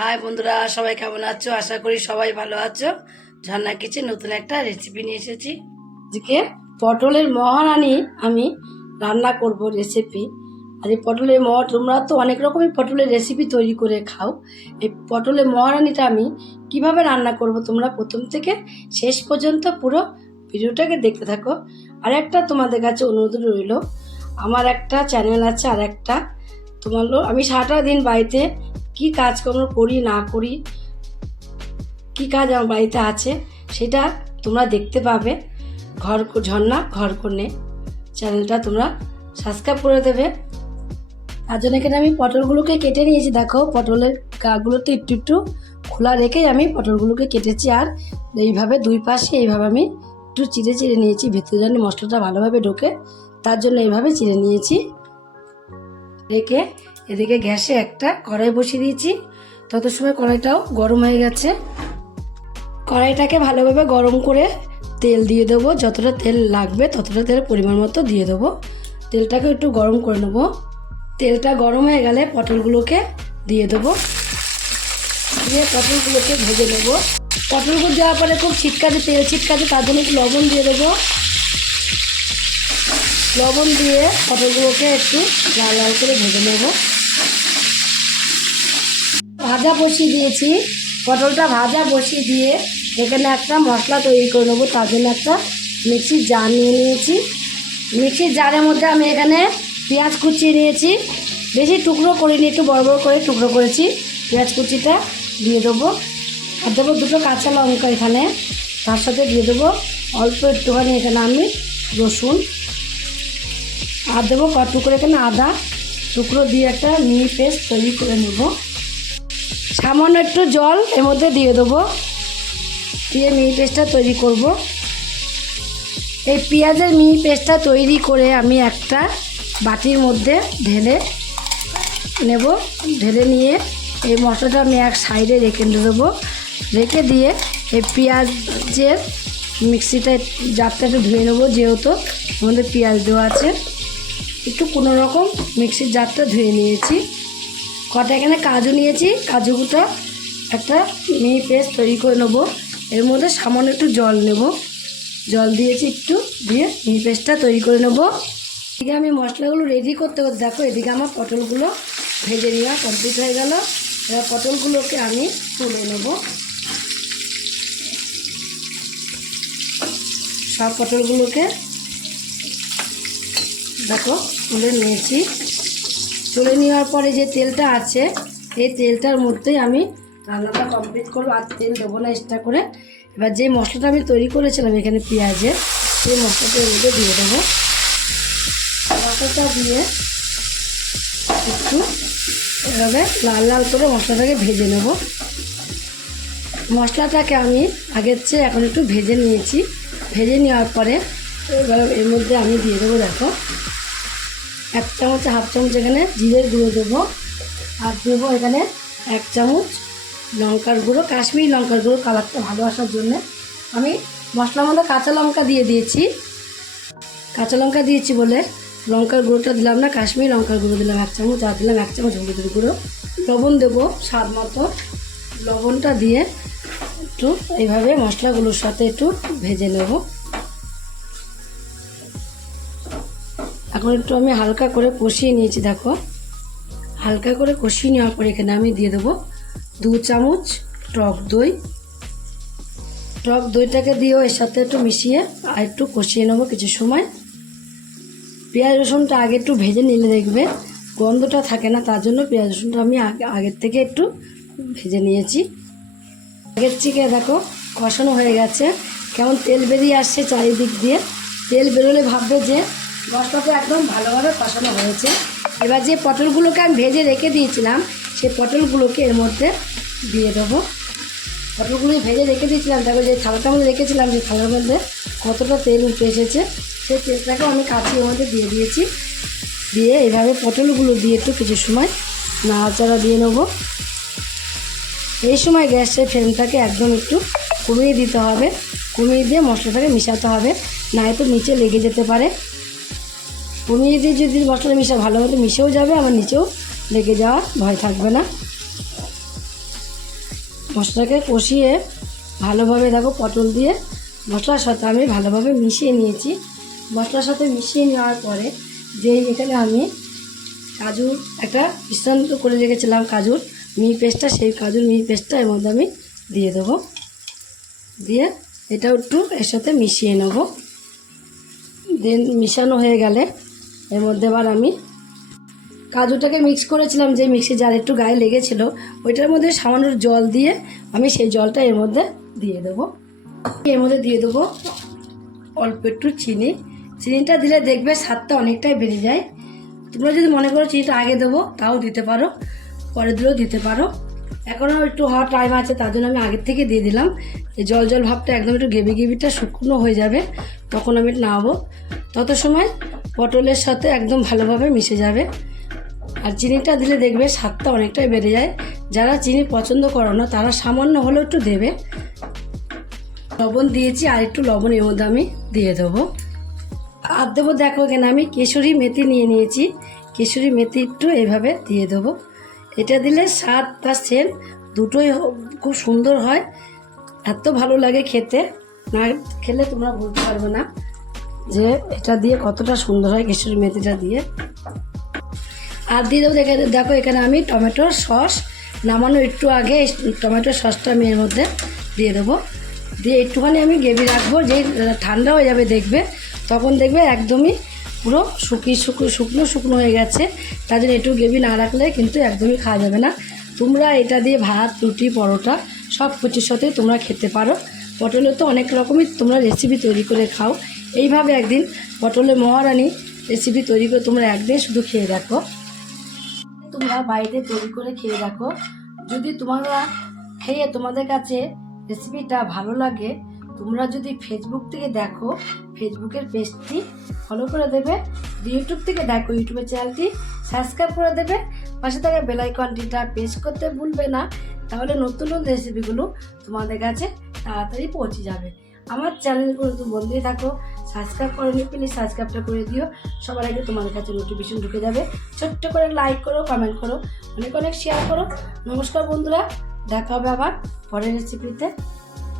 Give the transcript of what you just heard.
High বন্ধুরা, সবাই কেমন আছো? আশা করি সবাই ভালো আছো। ঝর্ণা কিচেন নতুন একটা রেসিপি নিয়ে এসেছি। আজকে পটলের মহারানি আমি রান্না করব রেসিপি। আর এই পটলের তোমরা তো অনেক রকমের পটলের রেসিপি তৈরি করে খাও। এই পটলের মহারানিটা আমি কিভাবে রান্না করব তোমরা প্রথম থেকে শেষ পর্যন্ত পুরো ভিডিওটাকে দেখতে থাকো। আর একটা তোমাদের কাছে অনুরোধ রইল, আমার একটা চ্যানেল আছে, আর একটা আমি সারাটা দিন বাড়িতে কি কাজকর্ম করি না করি, কি কাজ আমার বাড়িতে আছে সেটা তোমরা দেখতে পাবে। ঝর্ণা ঘর কন্যে চ্যানেলটা তোমরা সাবস্ক্রাইব করে দেবে। তার জন্য এখানে আমি পটলগুলোকে কেটে নিয়েছি। দেখো, পটলের গাগুলোতে একটু একটু খোলা রেখেই আমি পটলগুলোকে কেটেছি। আর এইভাবে দুই পাশে এইভাবে আমি একটু চিড়ে চিড়ে নিয়েছি, ভেতরে যেন মশলাটা ভালোভাবে ঢোকে, তার জন্য এইভাবে চিড়ে নিয়েছি। রেখে এদিকে গ্যাসে একটা কড়াই বসিয়ে দিয়েছি। তত সময় কড়াইটাও গরম হয়ে গেছে। কড়াইটাকে ভালোভাবে গরম করে তেল দিয়ে দেবো। যতটা তেল লাগবে ততটা তেল পরিমাণ মতো দিয়ে দেবো। তেলটাকে একটু গরম করে নেবো। তেলটা গরম হয়ে গেলে পটলগুলোকে দিয়ে দেবো। দিয়ে পটলগুলোকে ভেজে নেবো। পটলগুলো দেওয়ার পরে খুব ছিটকাছে, তেল ছিটকাছে, তার জন্য একটু লবণ দিয়ে দেবো। লবণ দিয়ে পটলগুলোকে একটু লাল লাল করে ভেজে নেব। ভাজা বসিয়ে দিয়েছি। পটলটা ভাজা বসিয়ে দিয়ে এখানে একটা মশলা তৈরি করে নেবো। তার জন্য একটা মিক্সির জার নিয়ে নিয়েছি। মিক্সির জারের মধ্যে আমি এখানে পেঁয়াজ কুচিয়ে নিয়েছি। বেশি টুকরো করিনি, একটু বড় বড় করে টুকরো করেছি। পেঁয়াজ কুচিটা দিয়ে দেবো। আর দেবো দুটো কাঁচা লঙ্কা এখানে। তার সাথে দিয়ে দেবো অল্প একটুখানি এখানে আমি রসুন। আর দেবো টুকরো এখানে আদা টুকরো দিয়ে একটা মিহি পেস্ট তৈরি করে নেব। সামান্য একটু জল এর মধ্যে দিয়ে দেবো, দিয়ে মিহি পেস্টটা তৈরি করব। এই পেঁয়াজের মিহি পেস্টটা তৈরি করে আমি একটা বাটির মধ্যে ঢেলে নেব। ঢেলে নিয়ে এই মশলাটা আমি এক সাইডে রেখে দেবো। রেখে দিয়ে এই পেঁয়াজের মিক্সিটা জারটা একটু ধুয়ে নেবো, যেহেতু আমাদের পেঁয়াজ দেওয়া আছে। একটু কোনো রকম মিক্সির জারটা ধুয়ে নিয়েছি। কটা এখানে কাজু নিয়েছি, কাজুটা একটা মিহি পেস্ট তৈরি করে নেব। এর মধ্যে সামান্য একটু জল নেব, জল দিয়েছি একটু, দিয়ে মিহি পেস্টটা তৈরি করে নেব। এদিকে আমি মশলাগুলো রেডি করতে করতে দেখো, এদিকে আমার পটলগুলো ভেজে নেওয়া কমপ্লিট হয়ে গেল। এবার পটলগুলোকে আমি তুলে নেব। সব পটলগুলোকে দেখো তুলে নিয়েছি। তুলে নেওয়ার পরে যে তেলটা আছে, এই তেলটার মধ্যেই আমি রান্নাটা কমপ্লিট করবো। আর তেল দেবো না এক্সট্রা করে। এবার যে মশলাটা আমি তৈরি করেছিলাম এখানে পেঁয়াজের, সেই মশলাটা এর মধ্যে দিয়ে দেবো। মশলাটা দিয়ে একটু এভাবে লাল লাল করে মশলাটাকে ভেজে নেব। মশলাটাকে আমি আগের চেয়ে এখন একটু ভেজে নিয়েছি। ভেজে নেওয়ার পরে এবার এর মধ্যে আমি দিয়ে দেবো, দেখো, এক চামচ হাফ চামচ এখানে জিরের গুঁড়ো দেবো। আর দেবো এখানে এক চামচ লঙ্কার গুঁড়ো, কাশ্মীরি লঙ্কার গুঁড়ো, কালারটা ভালো আসার জন্যে। আমি মশলার মধ্যে কাঁচা লঙ্কা দিয়ে দিয়েছি। কাঁচা লঙ্কা দিয়েছি বলে লঙ্কার গুঁড়োটা দিলাম না, কাশ্মীরি লঙ্কার গুঁড়ো দিলাম এক চামচ। আর দিলাম এক চামচ হলুদের গুঁড়ো। লবণ দেবো স্বাদ মতো। লবণটা দিয়ে একটু এইভাবে মশলাগুলোর সাথে একটু ভেজে নেব। এখন একটু আমি হালকা করে কষিয়ে নিয়েছি। দেখো, হালকা করে কষিয়ে নেওয়ার পরে এখানে আমি দিয়ে দেবো 2 চামচ টক দই। টক দইটাকে দিয়েও এর সাথে একটু মিশিয়ে আর একটু কষিয়ে নেবো কিছু সময়। পেঁয়াজ রসুনটা আগে একটু ভেজে নিলে দেখবে গন্ধটা থাকে না, তার জন্য পেঁয়াজ রসুনটা আমি আগের থেকে একটু ভেজে নিয়েছি। আগের থেকে দেখো কষানো হয়ে গেছে, কেমন তেল বেরিয়ে আসছে চারিদিক দিয়ে। তেল বেরোলে ভাববে যে মশলাটা একদম ভালোভাবে কষানো হয়েছে। এবার যে পটলগুলোকে আমি ভেজে রেখে দিয়েছিলাম, সেই পটলগুলোকে এর মধ্যে দিয়ে দেবো। পটলগুলো ভেজে রেখে দিয়েছিলাম, দেখো যে থালাটার মধ্যে রেখেছিলাম, যে থালার মধ্যে কতটা তেল উঠে এসেছে। সেই তেলটাকেও আমি কাঁচিয়ে মধ্যে দিয়ে দিয়েছি। দিয়ে এইভাবে পটলগুলো দিয়ে একটু কিছু সময় নাড়াচাড়া দিয়ে নেবো। এই সময় গ্যাসের ফ্লেমটাকে একদম একটু কমিয়ে দিতে হবে। কমিয়ে দিয়ে মশলাটাকে মিশাতে হবে, নয়তো নিচে লেগে যেতে পারে। কমিয়ে দিয়ে যদি মশলা ভালো মতো মিশেও যাবে, আমার নিচেও লেগে যাওয়ার ভয় থাকবে না। মশলাকে কষিয়ে ভালোভাবে দেখো পটল দিয়ে মশলার সাথে আমি ভালোভাবে মিশিয়ে নিয়েছি। মশলার সাথে মিশিয়ে নেওয়ার পরে এখানে আমি কাজুর একটা মিশ্রান্ত করে রেখেছিলাম, কাজুর মিহি পেস্টটা, সেই কাজুর মিহি পেস্টটা এর মধ্যে আমি দিয়ে দেবো। দিয়ে এটাও একটু এর সাথে মিশিয়ে নেব। দেন মিশানো হয়ে গেলে এর মধ্যে আবার আমি কাজুটাকে মিক্স করেছিলাম, যে মিক্সি জার একটু গায়ে লেগেছিলো, ওইটার মধ্যে সামান্য জল দিয়ে আমি সেই জলটা এর মধ্যে দিয়ে দেবো। এর মধ্যে দিয়ে দেবো অল্প একটু চিনি। চিনিটা দিলে দেখবে স্বাদটা অনেকটাই বেড়ে যায়। তোমরা যদি মনে করো চিনিটা আগে দেবো তাও দিতে পারো, পরে দিলেও দিতে পারো। এখনও একটু হওয়ার টাইম আছে, তার জন্য আমি আগের থেকে দিয়ে দিলাম। এই জল জল ভাবটা একদম একটু গ্রেভিটা শুকনো হয়ে যাবে, তখন আমি নামাবো। তত সময় পটলের সাথে একদম ভালোভাবে মিশে যাবে। আর চিনিটা দিলে দেখবে স্বাদটা অনেকটাই বেড়ে যায়। যারা চিনি পছন্দ করো না তারা সামান্য হলেও একটু দেবে। লবণ দিয়েছি, আর একটু লবণ এর মধ্যে আমি দিয়ে দেবো। আর দেবো দেখো এখানে আমি কেশরি মেথি নিয়ে নিয়েছি, কেশরি মেথি একটু এইভাবে দিয়ে দেবো। এটা দিলে স্বাদ বা সেন্ট দুটোই খুব সুন্দর হয়, এত ভালো লাগে খেতে, না খেলে তোমরা বলতে পারবে না যে এটা দিয়ে কতটা সুন্দর হয় কেশরি মেথিটা দিয়ে। আর দিয়ে দেবো দেখো এখানে আমি টমেটোর সস নামানো একটু আগে টমেটোর সসটা আমি এর মধ্যে দিয়ে দেবো। দিয়ে একটুখানি আমি গ্রেভি রাখবো, যে ঠান্ডা হয়ে যাবে দেখবে, তখন দেখবে একদমই পুরো শুকনো শুকনো হয়ে গেছে। তার জন্য একটু গ্রেভি না রাখলে কিন্তু একদমই খাওয়া যাবে না। তোমরা এটা দিয়ে ভাত, রুটি, পরোটা সব কিছুর সাথেই তোমরা খেতে পারো। পটলের তো অনেক রকমই তোমরা রেসিপি তৈরি করে খাও। এইভাবে একদিন পটলের মহারানি রেসিপি তৈরি করে তোমরা একদিন শুধু খেয়ে দেখো। তোমরা বাড়িতে তৈরি করে খেয়ে দেখো। যদি তোমরা খেয়ে তোমাদের কাছে রেসিপিটা ভালো লাগে, তোমরা যদি ফেসবুক থেকে দেখো, ফেসবুকের পেজটি ফলো করে দেবে। ইউটিউব থেকে দেখো, ইউটিউবের চ্যানেলটি সাবস্ক্রাইব করে দেবে। পাশে থাকা বেল আইকনটিটা প্রেস করতে ভুলবে না, তাহলে নতুন নতুন রেসিপিগুলো তোমাদের কাছে তাড়াতাড়ি পৌঁছে যাবে। আমার চ্যানেলগুলো তো বন্ধুই থাকো, সাবস্ক্রাইব করোনি প্লিজ সাবস্ক্রাইবটা করে দিও। সবার আগে তোমাদের কাছে নোটিফিকেশন ঢুকে যাবে। ছোট্ট করে লাইক করো, কমেন্ট করো, অনেক অনেক শেয়ার করো। নমস্কার বন্ধুরা, দেখা হবে আবার পরের রেসিপিতে।